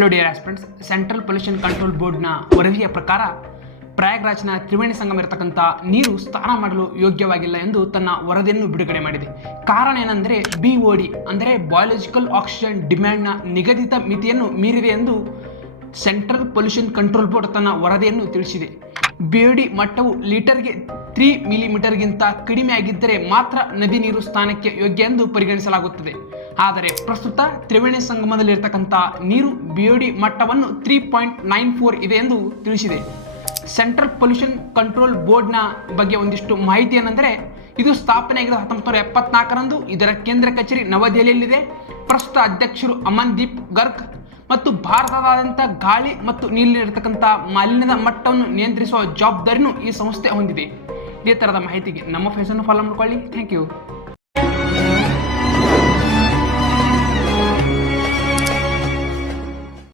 Hello dear aspirants, central pollution control ಬೋರ್ಡ್ನ ವರದಿಯ ಪ್ರಕಾರ ಪ್ರಯಾಗ್ರಾಜ್ನ ತ್ರಿವೇಣಿ ಸಂಗಮ ಇರತಕ್ಕಂಥ ನೀರು ಸ್ನಾನ ಮಾಡಲು ಯೋಗ್ಯವಾಗಿಲ್ಲ ಎಂದು ತನ್ನ ವರದಿಯನ್ನು ಬಿಡುಗಡೆ ಮಾಡಿದೆ. ಕಾರಣ ಏನೆಂದರೆ BOD ಅಂದರೆ ಬಯಾಲಜಿಕಲ್ ಆಕ್ಸಿಜನ್ ಡಿಮ್ಯಾಂಡ್ನ ನಿಗದಿತ ಮಿತಿಯನ್ನು ಮೀರಿದೆ ಎಂದು ಸೆಂಟ್ರಲ್ ಪೊಲ್ಯೂಷನ್ ಕಂಟ್ರೋಲ್ ಬೋರ್ಡ್ ತನ್ನ ವರದಿಯನ್ನು ತಿಳಿಸಿದೆ. BOD ಮಟ್ಟವು ಲೀಟರ್ಗೆ 3 ಮಿಲಿಮೀಟರ್ಗಿಂತ ಕಡಿಮೆ ಆಗಿದ್ದರೆ ಮಾತ್ರ ನದಿ ನೀರು ಸ್ನಾನಕ್ಕೆ ಯೋಗ್ಯ ಎಂದು ಪರಿಗಣಿಸಲಾಗುತ್ತದೆ. ಆದರೆ ಪ್ರಸ್ತುತ ತ್ರಿವೇಣಿ ಸಂಗಮದಲ್ಲಿರ್ತಕ್ಕಂಥ ನೀರು BOD ಮಟ್ಟವನ್ನು 3.94 ಇದೆ ಎಂದು ತಿಳಿಸಿದೆ. ಸೆಂಟ್ರಲ್ ಪೊಲ್ಯೂಷನ್ ಕಂಟ್ರೋಲ್ ಬೋರ್ಡ್ನ ಬಗ್ಗೆ ಒಂದಿಷ್ಟು ಮಾಹಿತಿ ಏನೆಂದರೆ, ಇದು ಸ್ಥಾಪನೆಯಾಗಿದೆ 1974ರಂದು. ಇದರ ಕೇಂದ್ರ ಕಚೇರಿ ನವದೆಹಲಿಯಲ್ಲಿದೆ. ಪ್ರಸ್ತುತ ಅಧ್ಯಕ್ಷರು ಅಮನ್ದೀಪ್ ಗರ್ಗ್ ಮತ್ತು ಭಾರತದಾದ್ಯಂತ ಗಾಳಿ ಮತ್ತು ನೀರಿನಲ್ಲಿರತಕ್ಕಂಥ ಮಾಲಿನ್ಯದ ಮಟ್ಟವನ್ನು ನಿಯಂತ್ರಿಸುವ ಜವಾಬ್ದಾರಿಯನ್ನು ಈ ಸಂಸ್ಥೆ ಹೊಂದಿದೆ. ಇದೇ ಥರದ ಮಾಹಿತಿಗೆ ನಮ್ಮ ಫೇಸನ್ನು ಫಾಲೋ ಮಾಡ್ಕೊಳ್ಳಿ. Thank you.